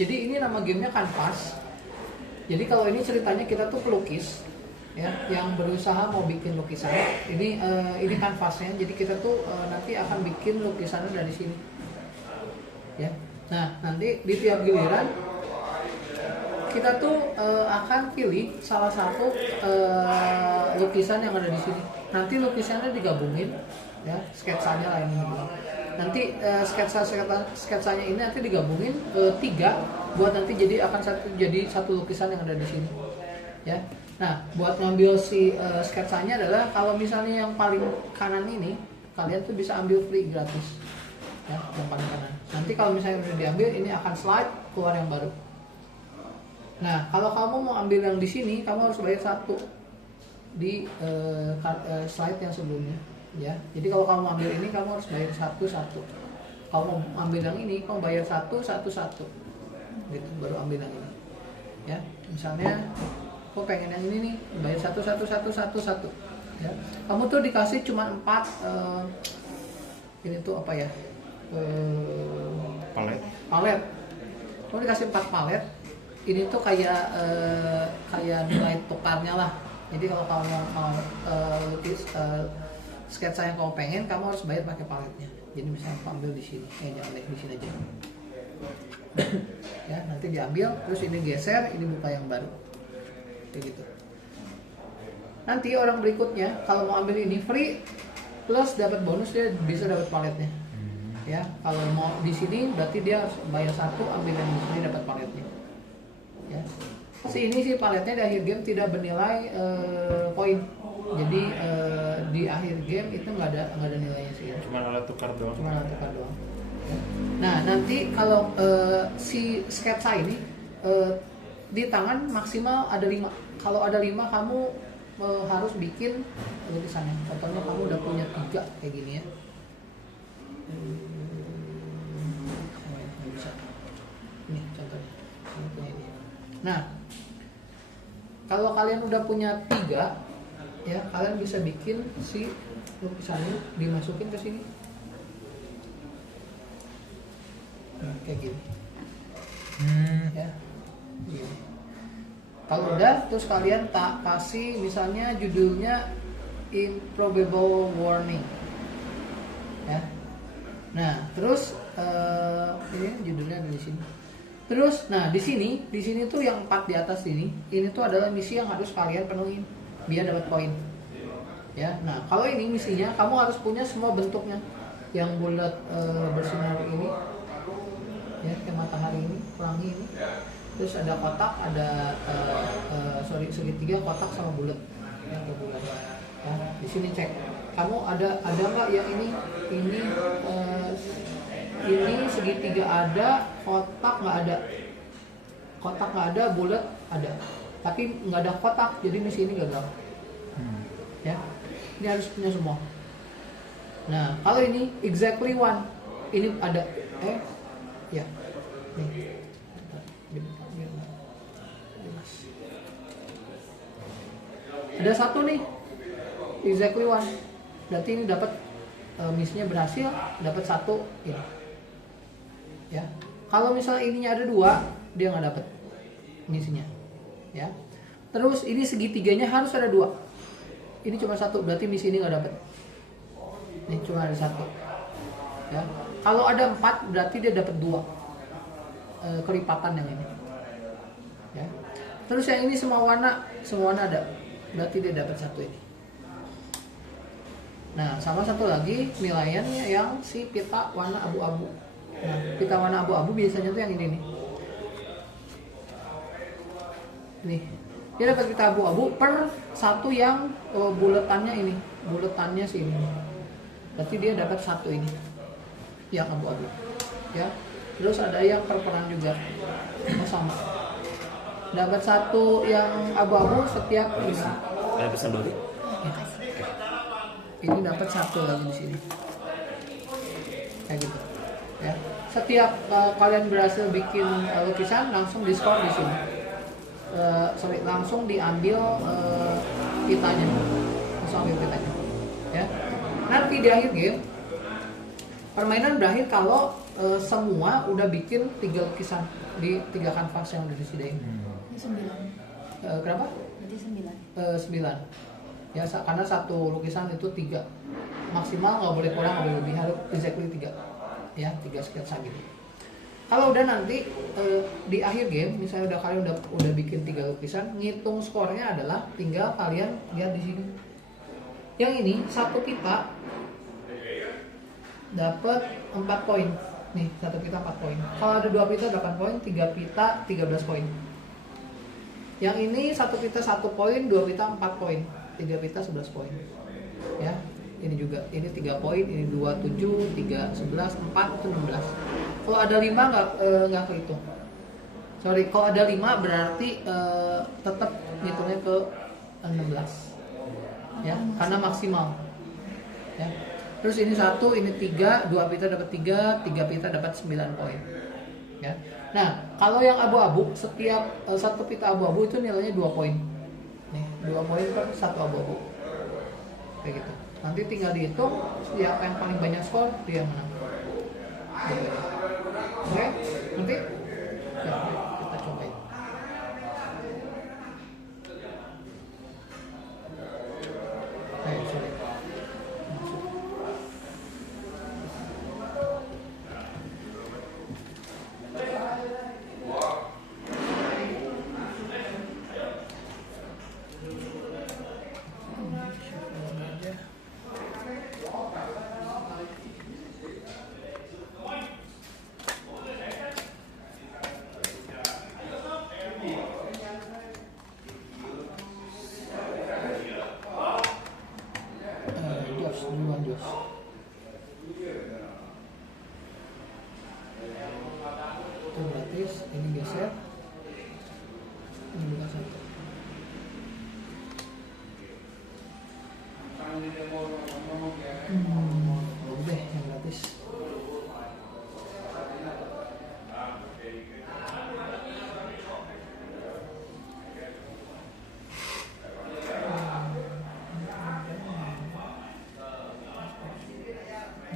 Jadi ini nama gamenya Canvas. Jadi kalau ini ceritanya kita tuh pelukis, ya, yang berusaha mau bikin lukisan. Ini kanvasnya. Jadi kita tuh nanti akan bikin lukisannya dari sini, ya. Nah, nanti di tiap giliran kita tuh akan pilih salah satu lukisan yang ada di sini. Nanti lukisannya digabungin, ya, sketsanya lah ini. Nanti sketsanya ini nanti digabungin 3 buat nanti jadi satu lukisan yang ada di sini, ya. Nah, buat ngambil si sketsanya adalah kalau misalnya yang paling kanan ini kalian tuh bisa ambil free gratis, ya, yang paling kanan. Nanti kalau misalnya udah diambil ini akan slide keluar yang baru. Nah, kalau kamu mau ambil yang di sini, kamu harus bayar 1 di slide yang sebelumnya, ya. Jadi kalau kamu ambil ini, kamu harus bayar 1. Kalau mau ambil yang ini, kamu bayar 1, gitu, baru ambil yang ini, ya. Misalnya, aku pengen yang ini nih, bayar 1, ya. Kamu tuh dikasih cuma 4, ini tuh apa ya? Palet. Kamu dikasih 4 palet. Ini tuh kayak nilai tukarnya lah. Jadi kalau kamu mau lukis sketsa yang kamu pengen, kamu harus bayar pakai paletnya. Jadi misalnya kamu ambil di sini, jangan di sini aja. Ya, nanti diambil, terus ini geser, ini buka yang baru, kayak gitu. Nanti orang berikutnya kalau mau ambil ini free plus dapat bonus, dia bisa dapat paletnya. Ya, kalau mau di sini berarti dia harus bayar 1, ambil yang di sini dapat paletnya. Ya. Ini sih paletnya di akhir game tidak bernilai poin. Jadi di akhir game itu nggak ada nilainya sih. Cuma alat tukar doang. Ya. Nah, nanti kalau si sketsa ini di tangan maksimal ada 5. Kalau ada 5 kamu harus bikin lukisannya. Contohnya kamu udah punya 3 kayak gini ya. Ini contohnya. Nah, kalau kalian udah punya 3, ya, kalian bisa bikin si lukisannya dimasukin ke sini. Nah, kayak gini. Ya. Gini. Kalau udah, terus kalian tak kasih misalnya judulnya Improbable Warning. Ya. Nah, terus ini judulnya ada di sini. Terus, nah di sini tuh yang 4 di atas ini tuh adalah misi yang harus kalian penuhin biar dapat poin. Ya, nah kalau ini misinya kamu harus punya semua bentuknya, yang bulat bersinar ini, ya, kayak matahari ini, pelangi ini. Terus ada kotak, ada segitiga, kotak sama bulat, ya, kayak bulat. Ya, di sini cek, kamu ada nggak yang ini segitiga ada, kotak nggak ada, bulat ada, tapi nggak ada kotak, jadi misi ini gagal. Ya, ini harus punya semua. Nah, kalau ini exactly 1, ini ada, ya, nih, ada 1 nih, exactly 1, berarti ini dapat misinya berhasil, dapat 1 ini. Ya, kalau misalnya ininya ada 2, dia nggak dapat misinya, ya. Terus ini segitiganya harus ada 2, ini cuma 1, berarti misi ini nggak dapat. Ini cuma ada 1, ya. Kalau ada 4, berarti dia dapat 2 kelipatan yang ini, ya. Terus yang ini semua warna ada, berarti dia dapat 1 ini. Nah, sama satu lagi nilaiannya yang si pita warna abu-abu. Nah, pita warna abu-abu biasanya tuh yang ini nih. Nih, dia dapat pita abu-abu per 1 yang buletannya ini, buletannya sini. Berarti dia dapat 1 ini, yang abu-abu. Ya, terus ada yang per peran juga, sama. Dapat 1 yang abu-abu setiap ini. Bisa balik. Ya. Ini dapat 1 lagi di sini, kayak gitu. Ya, setiap kalian berhasil bikin lukisan langsung diskon di sini. Langsung diambil pitanya, Ya, nanti di akhir game permainan berakhir kalau semua udah bikin 3 lukisan di 3 kanvas yang udah disediain. Ini 9. Kenapa? Berarti 9. 9 ya, karena satu lukisan itu 3 maksimal, nggak boleh kurang, nggak boleh lebih, harus exactly 3 ya, 3 sketsa gitu. Kalau udah nanti di akhir game, misalnya kalian udah bikin 3 lukisan, ngitung skornya adalah tinggal kalian lihat di sini. Yang ini satu pita dapat 4 poin. Nih, satu pita 4 poin. Kalau ada 2 pita 8 poin, 3 pita 13 poin. Yang ini satu pita 1 poin, 2 pita 4 poin, 3 pita 11 poin. Ya, ini juga, ini 3 poin, ini 2, 7, 3, 11, 4 itu 16. Kalau ada 5 nggak kehitung. Sorry, kalau ada 5 berarti tetap ngitungnya ke 16. Ya, karena maksimal. Ya. Terus ini 1, ini 3, 2 pita dapat 3, 3 pita dapat 9 poin. Ya. Nah, kalau yang abu-abu, setiap satu pita abu-abu itu nilainya 2 poin. Nih, 2 poin per satu abu-abu. Kayak gitu. Nanti tinggal dihitung siapa yang paling banyak skor dia menang. Gitu. Oke, nanti ya, kita cobain. Sorry. Duluan Jos. Itu gratis, ini geser, ini buka satu. Belum deh yang gratis.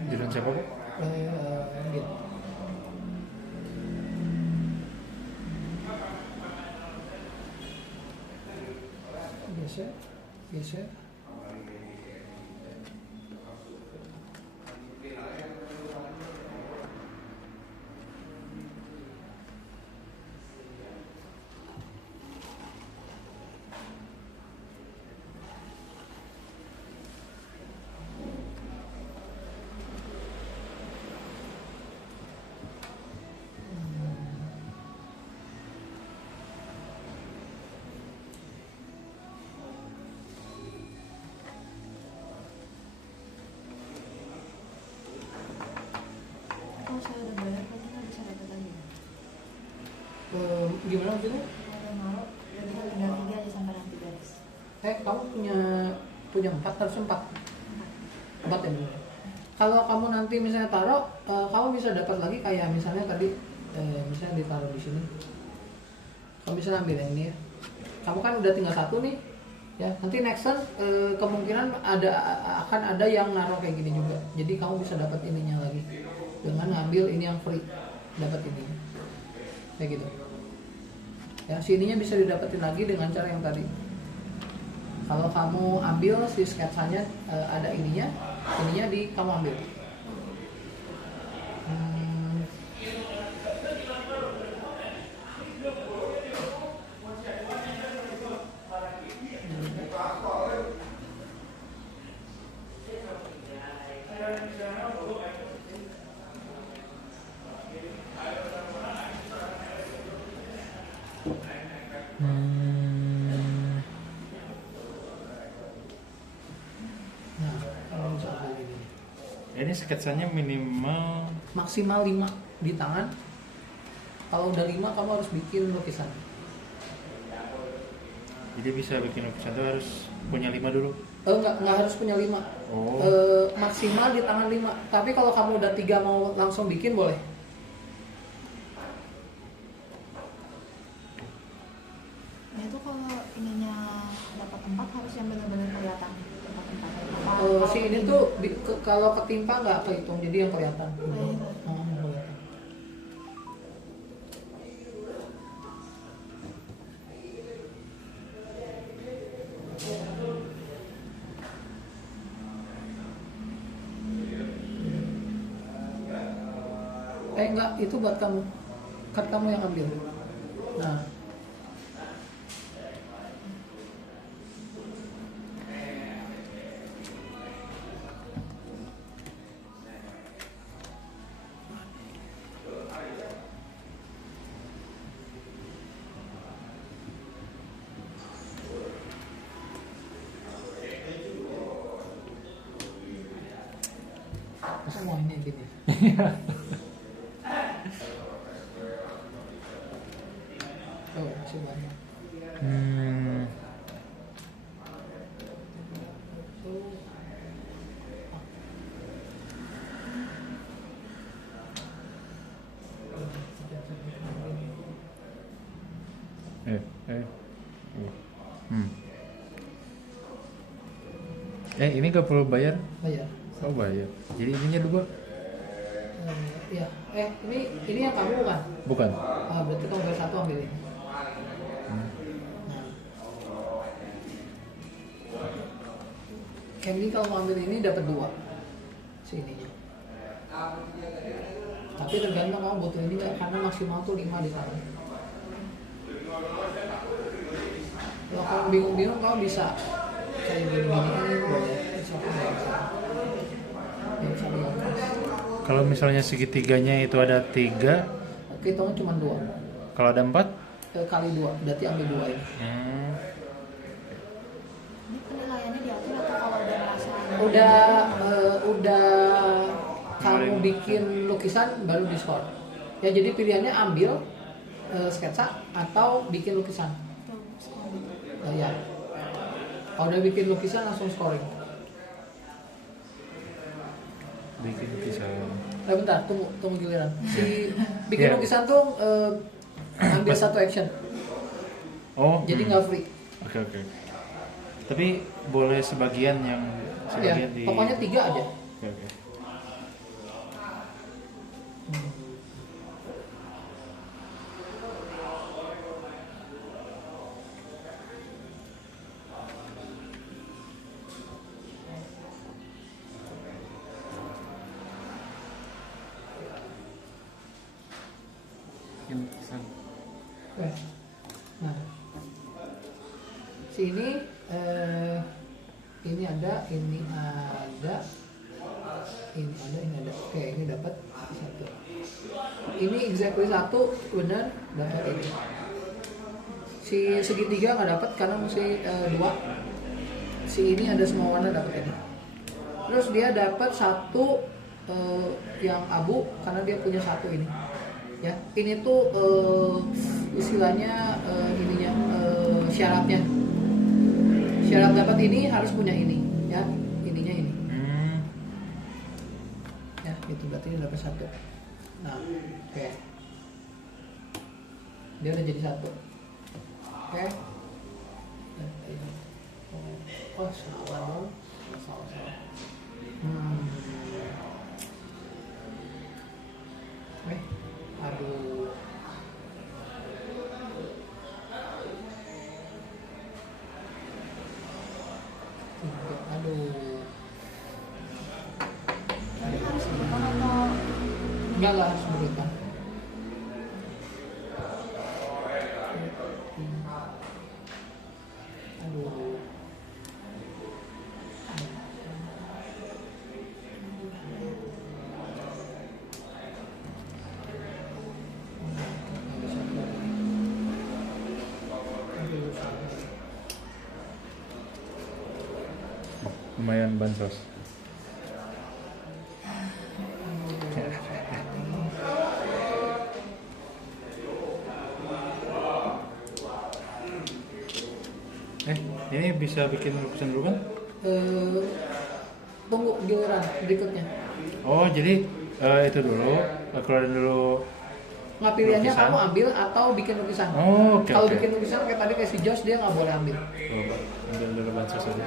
Judul siapa Bu? Gitu. Geser, geser. Kalau saya udah bayar, berarti nggak bisa dapat lagi. Gimana maksudnya? Kalau mau, berarti kan tinggal 3 aja sampai nanti beres. Kamu punya 4, harus 4 ya bener. Kalau kamu nanti misalnya taruh, kamu bisa dapat lagi kayak misalnya tadi, misalnya ditaruh di sini. Kamu bisa ambil yang ini ya. Kamu kan udah tinggal 1 nih, ya. Nanti next turn kemungkinan akan ada yang naruh kayak gini juga. Jadi kamu bisa dapat ininya lagi dengan ngambil ini yang free, dapat ini, kayak gitu. Ya, sininya bisa didapetin lagi dengan cara yang tadi. Kalau kamu ambil si sketsanya, ada ininya kamu ambil. Nah, kalau bisa ambil ini. Ini sketsanya minimal Maksimal 5 di tangan. Kalau udah 5 kamu harus bikin lukisan. jadi bisa bikin lukisan itu harus punya 5 dulu. Nggak harus punya 5. Oh. Maksimal di tangan 5. Tapi kalau kamu udah 3 mau langsung bikin boleh. Nah itu kalau ininya dapat 4 harus yang benar-benar kelihatan dapat 4. Si ini tuh kalau ketimpa nggak kehitung, jadi yang kelihatan. Iya. Kelihatan. Enggak, itu buat kamu. Kan kamu yang ambil. Nah, masa mau ini gini. Oh, masih banyak. Hmm. Eh. Hmm. Ini gak perlu bayar? Bayar. Oh bayar. Jadi ininya dua? Ya. Ini yang kamu kan? Bukan. Berarti kamu bayar satu, ambil ini. Hmm. Candy kalau mau ambil ini dapat dua. Sininya. Tapi tergantung kamu butuh ini nggak, karena maksimal tuh 5 di sana. Kalau kamu bingung-bingung, kamu bisa kayak gini-gini ini boleh. Bisa diangkat. Kalau misalnya segitiganya itu ada 3, Hitungnya cuma 2. kalau ada 4? Kali 2, berarti ambil 2 ini. Ini penilaiannya diatur atau kalau udah merasa Udah kamu bikin lukisan baru diskor. Ya jadi pilihannya ambil sketsa atau bikin lukisan. Ya. Kalau udah bikin lukisan langsung scoring. Bikin lukisan. Bentar, tunggu giliran. Si bikin Yeah. lukisan tuh ambil satu action. Oh. Jadi nggak free. Oke. Tapi boleh sebagian Ya, di. pokoknya 3 aja. Oke. Bikin lukisan. Oke. Nah, sini ini ada, ini ada. Oke, ini dapat 1. Ini exactly 1, benar dapat ini. Si segitiga nggak dapat karena mesti 2. Si ini ada semua warna dapat ini. Terus dia dapat 1 yang abu karena dia punya 1 ini. Ya, ini tuh istilahnya syaratnya. Syarat dapat ini harus punya ini, ya. Ininya ini. Ya, itu berarti dia dapat 1. Nah, oke. Dia udah jadi 1. Oke. Oh, salah dong. Salah. Aduh. Jadi harus dibuka atau Enggak harus berubah. Aduh. Lumayan bansos. Ini bisa bikin lukisan dulu kan? Tunggu giliran berikutnya. Oh, jadi itu dulu, keluarin dulu. Nggak, pilihannya Lukisan. kamu ambil atau bikin lukisan. Oh, oke. Kalau oke. bikin lukisan kayak tadi kayak si Josh, dia nggak boleh ambil. Coba ambil dulu bansos aja.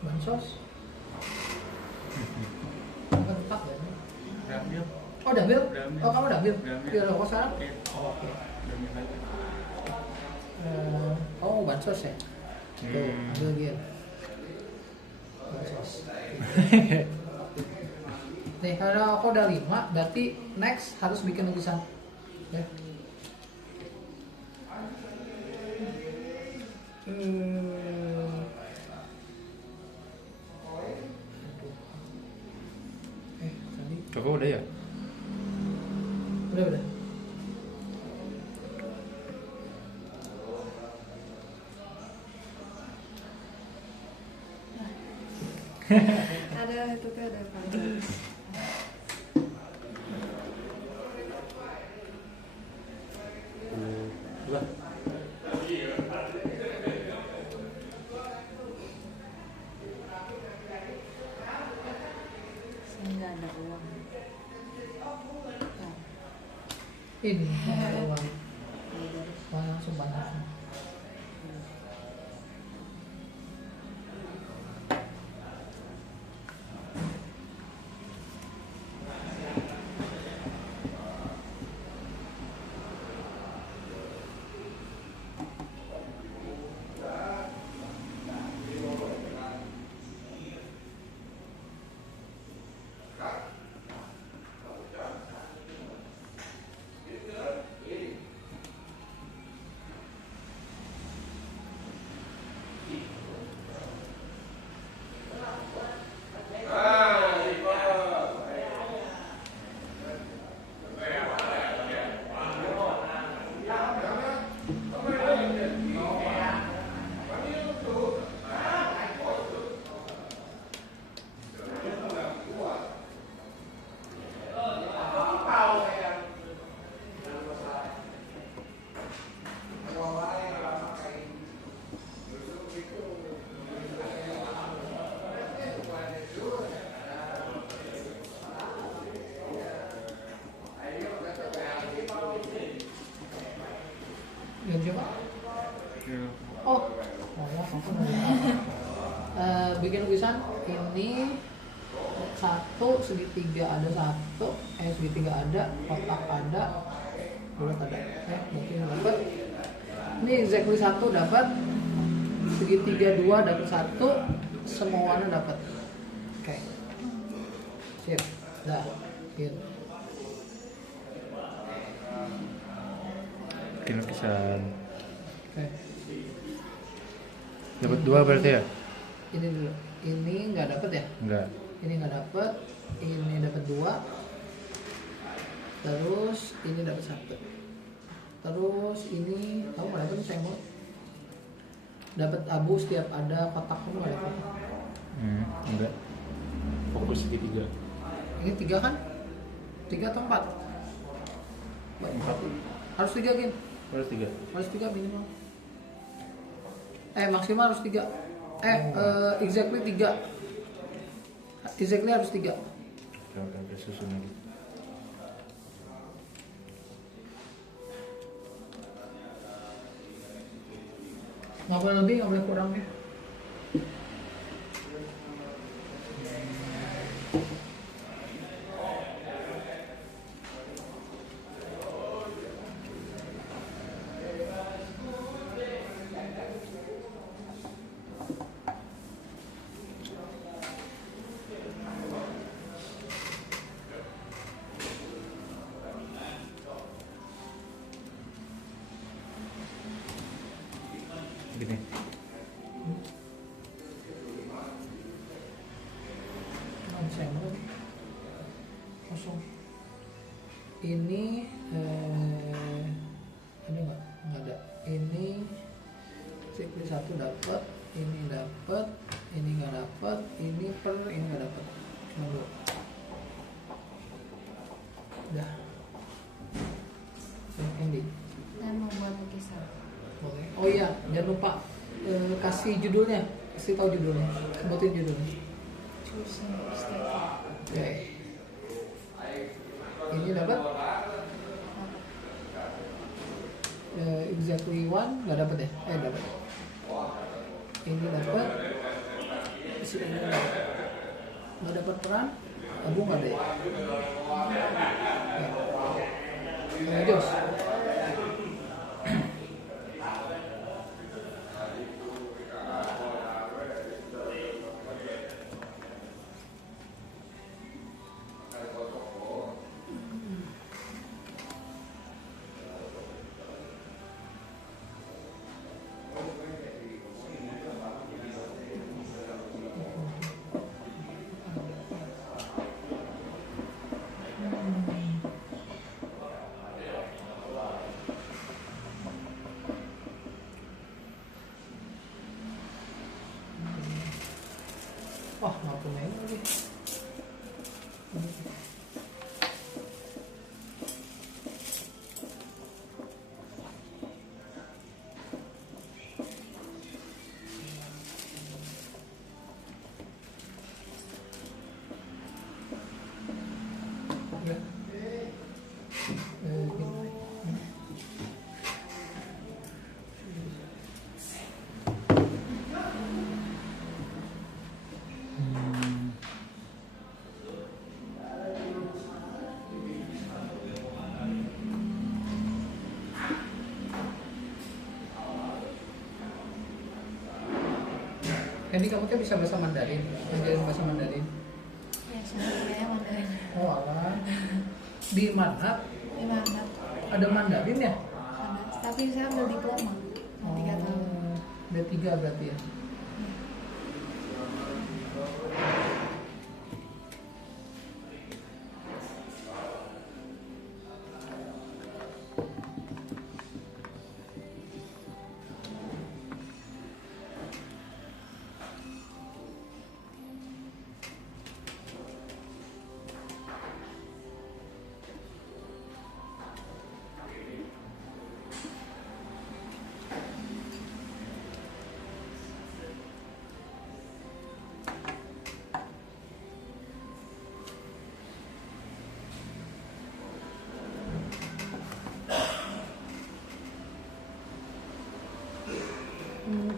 bansos. Bukan empat ya? Udah ambil. Oh, udah ambil? Udah ambil. Oh, kamu udah ambil? Udah ambil. Di rokok sekarang? Iya. Oh, oke. Udah ambil lagi. Oh, bansos ya? Tuh, ambil dia. Bansos. Nih, karena aku udah 5, berarti next harus bikin lukisan. Ya. Tadi Kakak udah ya? udah. Ada itu tuh ada panjang. Dua. Sehingga ada uang. Nah, Ini ada uang. ini dari Uang langsung banyak. Yang siapa? Iya. Oh ya, aku bikin lukisan ini satu segitiga ada satu, segitiga ada, kotak ada, bulat ada, mungkin dapat. Ini exactly satu dapat, segitiga dua dapat satu, semua warna dapat. Oke, sip, dah, gitu. Bikin lukisan. Oke. Dapat 2 berarti ya? Ini dulu, ini nggak dapat ya? Enggak. Ini nggak dapat, ini dapat 2, terus ini dapat 1, terus ini kamu nggak dapat saya mau dapat abu setiap ada kotak, kamu nggak dapat. Enggak. Fokus segitiga. Ini 3 kan? 3 atau 4? 4. Harus 3 Gin, Harus 3. harus 3 minimal. Maksimal harus 3. Exactly 3. Exactly harus 3. Oke, susun lagi. Nggak boleh lebih, nggak boleh kurang ya. Gini. Saya mau kosong. Ini ada nggak ada. Ini sikli 1 dapat, ini dapat, ini nggak dapat, ini nggak dapat. Cuma 2. Udah. Candy. saya mau buat lukisan. Boleh. Oh iya, jangan lupa kasih judulnya, kasih tahu judulnya, sebutin judulnya. Choosing aesthetic. Oke. Ini dapat exactly 1 nggak dapat ya? Dapat. Ini dapat si Ungu nggak dapat peran, Abu nggak deh. Ya, Jos. Wah, nggak punya ini lagi. Ya. Gini. Jadi kamu tuh bisa bahasa Mandarin, ngajarin bahasa Mandarin. Ya, sebenarnya Mandarin. Oh alah. Di mana? Di mana? Ada Mandarin ya? Ada. Tapi saya ambil diploma. 3 tahun. D3 berarti ya?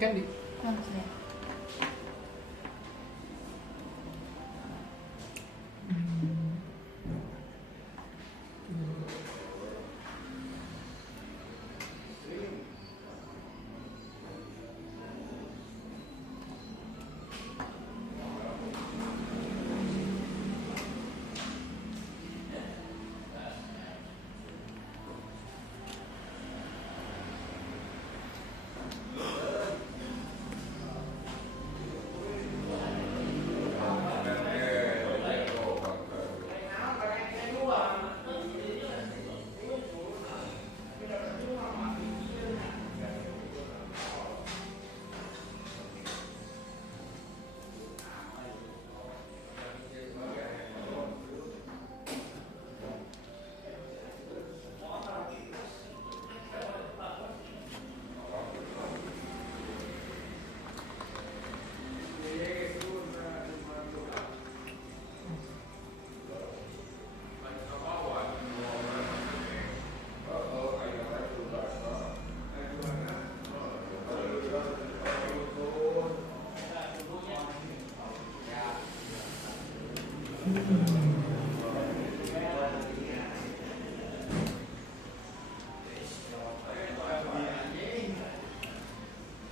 Candy. Nah, saya.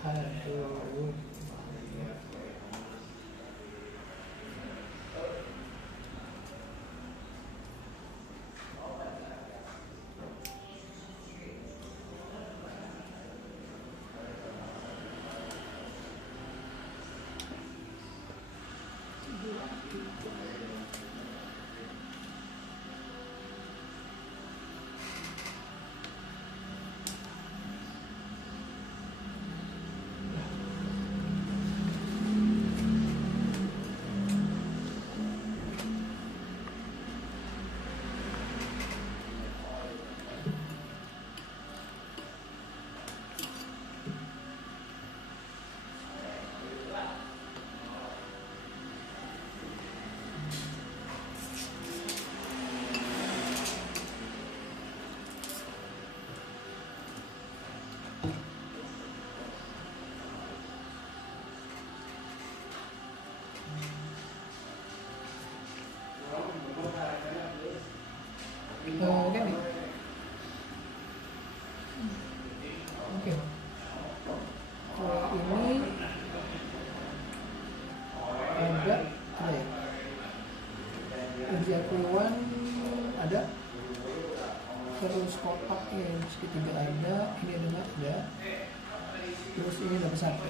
Aduh. ada ya. Jagoan ada, terus kotak yang segitiga ada, ini ada nggak ada, terus ini ada satu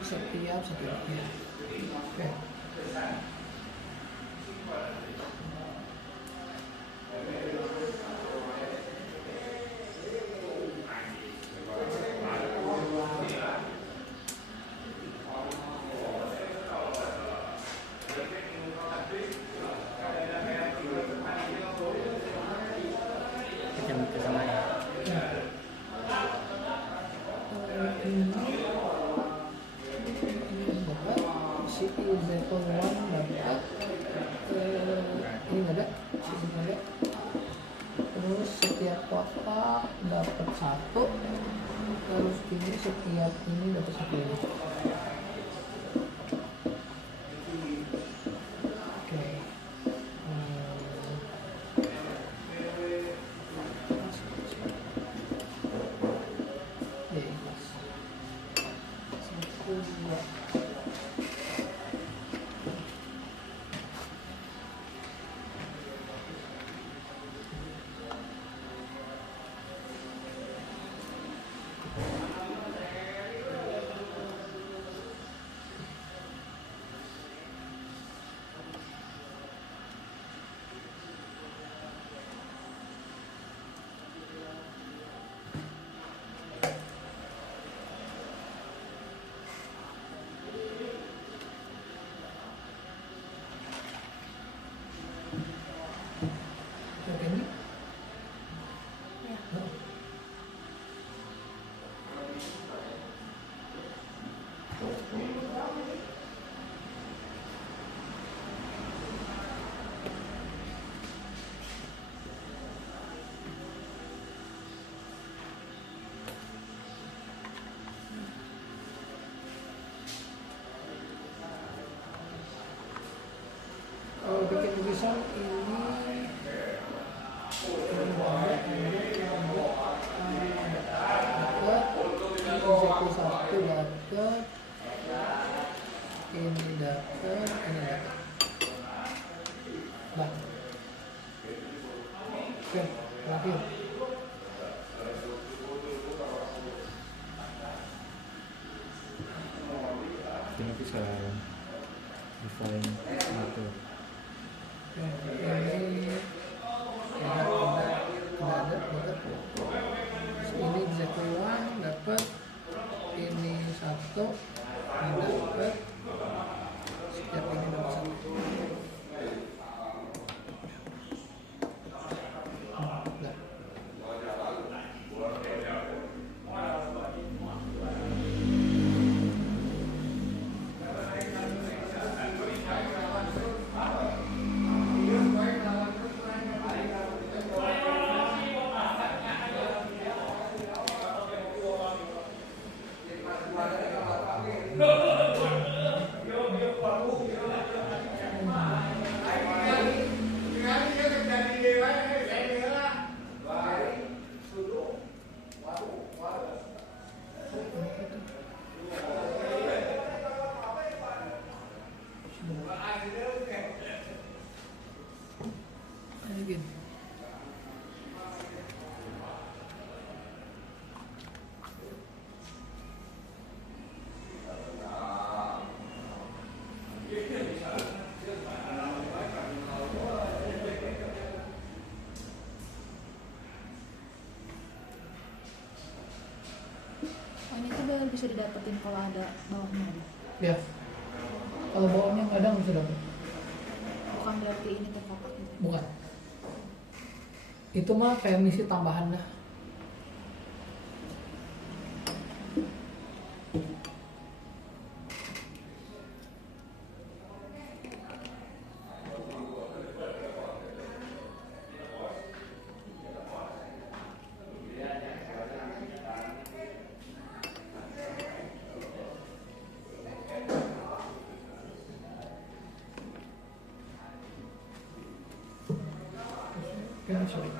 setiap ya. Oke. Kesama ya. Ini dapat si example 1 dapat ini ada sini ada, terus setiap kotak dapat satu, terus ini setiap ini dapat satu ini. Oke. Mas. Satu, dua. Oke, ini. Ya. Kalau bikin lukisan ini dapat satu dapat ini dapat bah. Oke, terakhir Ini bisa define satu. oke, ini ada dapat ini exactly one dapat ini satu ini dapat setiap ini dapat satu. Dah. Again. Oh, ini tuh baru bisa didapetin kalau ada bawahnya ada. Ya. Kalau bawahnya nggak ada nggak bisa dapat. Bukan berarti ini terkotak gitu. Bukan. Itu mah kayak misi tambahan dah. Ya, sorry.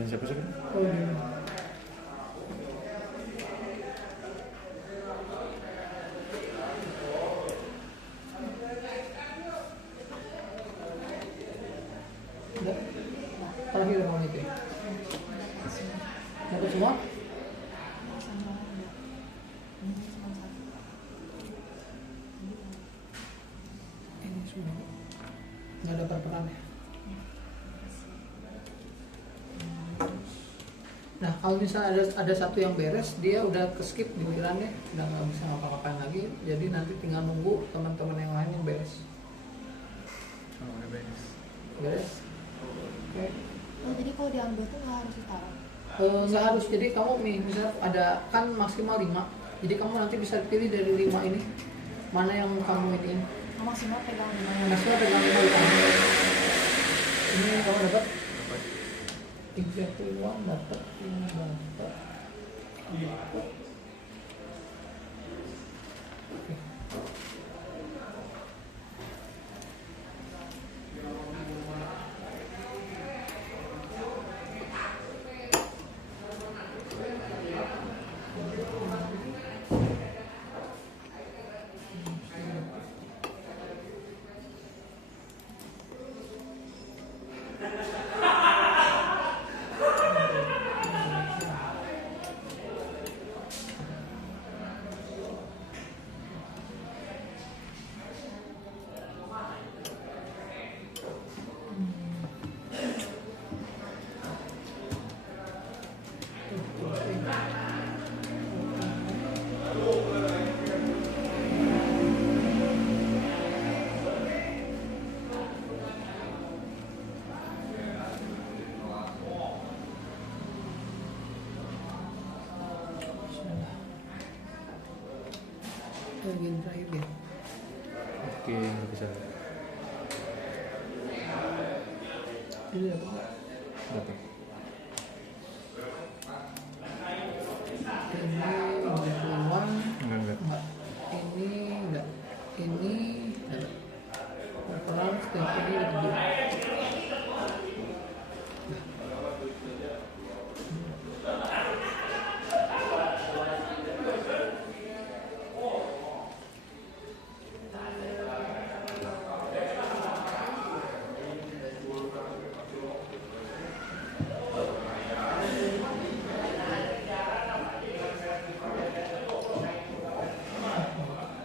Julian siapa sih? Oh, iya. Udah. Terakhir kalau itu ya. Dapat semua? Sama ada. Ini cuma satu. Ini semua. Nggak ada perperannya. Nah, kalau misalnya ada satu yang beres, dia udah ke skip gilirannya, udah nggak bisa ngapa-ngapain lagi. Jadi nanti tinggal nunggu teman-teman yang lain yang beres. Oh, udah beres. Beres? Oke. Oh, jadi kalau diambil tuh nggak harus ditaruh. Nggak harus, jadi kamu misalnya ada kan maksimal 5. Jadi kamu nanti bisa pilih dari 5 ini mana yang kamu ini. Oh, maksimal pegang di mana? Maksimal pegang 5 di tangan. Ini kamu dapat Dapat. 31 dapat, ini dapat. Oke. Bagian terakhir ya. Oke, nggak bisa. Ini dapat. Dapat. Ini keluar. Enggak. Enggak. Ini enggak. Ini dapat. Perperan setiap ini dapat 2.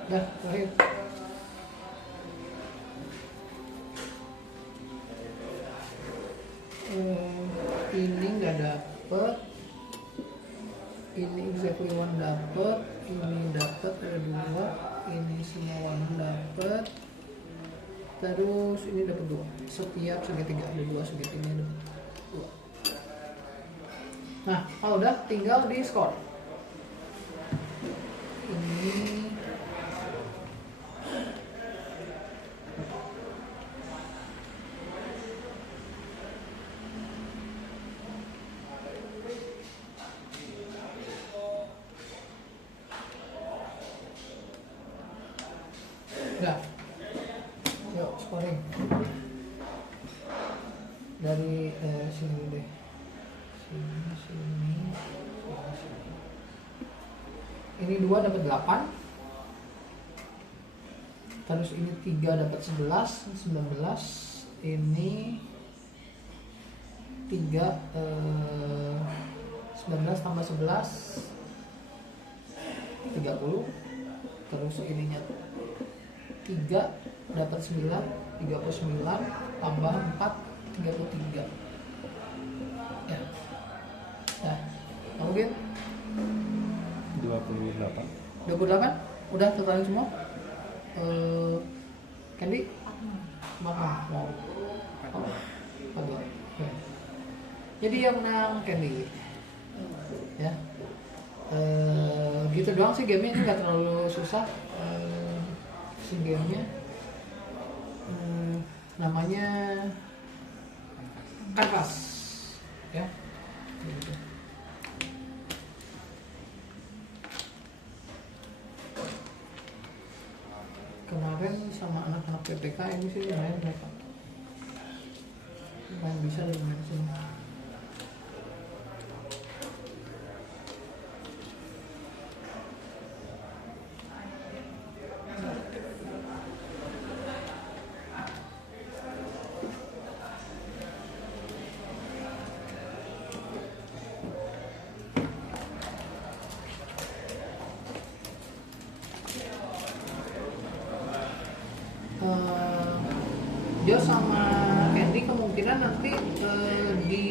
Dah, terakhir. Ini nggak dapet. Ini exactly one dapet. Ini dapet ada 2. Ini semua one dapet. Terus ini dapat 2. Setiap segitiga ada 2 segitiga dapat 2. Nah, kalau udah tinggal di skor. Ini udah. Yuk, scoring. Dari sini deh. Sini. Ini 2 dapat 8. Terus ini 3 dapat 11, 19. Ini 3 19 tambah 11 30. Terus ininya 3 dapat 9, 39 tambah 4 33. Ya. Nah, kamu mungkin 28. 28 udah totalin semua. Candy 46. mau Oke. Jadi yang menang Candy ya. Gitu doang sih gamenya, ini nggak terlalu susah. Si gamenya namanya Kanvas ya. Gitu. Kemarin sama anak-anak PPK ini sih lumayan mereka bisa lumayan sih. Jos sama Candy kemungkinan nanti di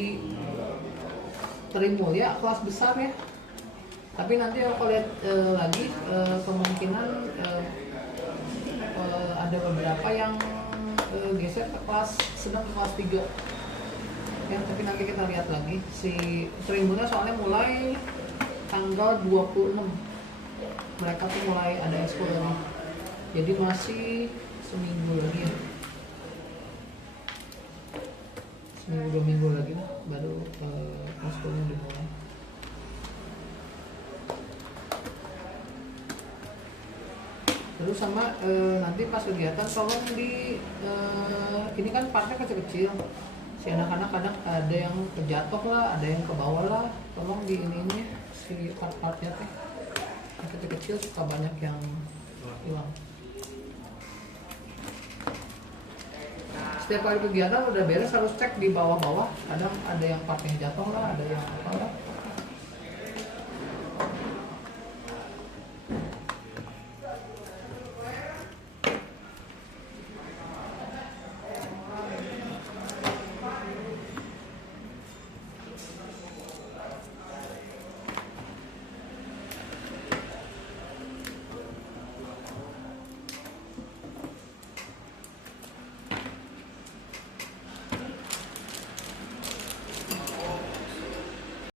Trimulya kelas besar ya. Tapi nanti aku lihat lagi kemungkinan ada beberapa yang geser ke kelas sedang, ke kelas 3 ya, tapi nanti kita lihat lagi. Si Trimulya soalnya mulai tanggal 26 mereka tuh mulai ada ekskul lagi, jadi masih seminggu lagi ya, seminggu 2 minggu lagi lah baru ekskulnya dimulai. Terus sama nanti pas kegiatan tolong di ini kan partnya kecil-kecil, si anak-anak kadang ada yang kejatuh lah, ada yang ke bawah lah, tolong di ini si part-partnya teh yang kecil-kecil suka banyak yang hilang. Setiap kali kegiatan udah beres harus cek di bawah-bawah, kadang ada yang part yang jatuh lah, ada yang apa lah.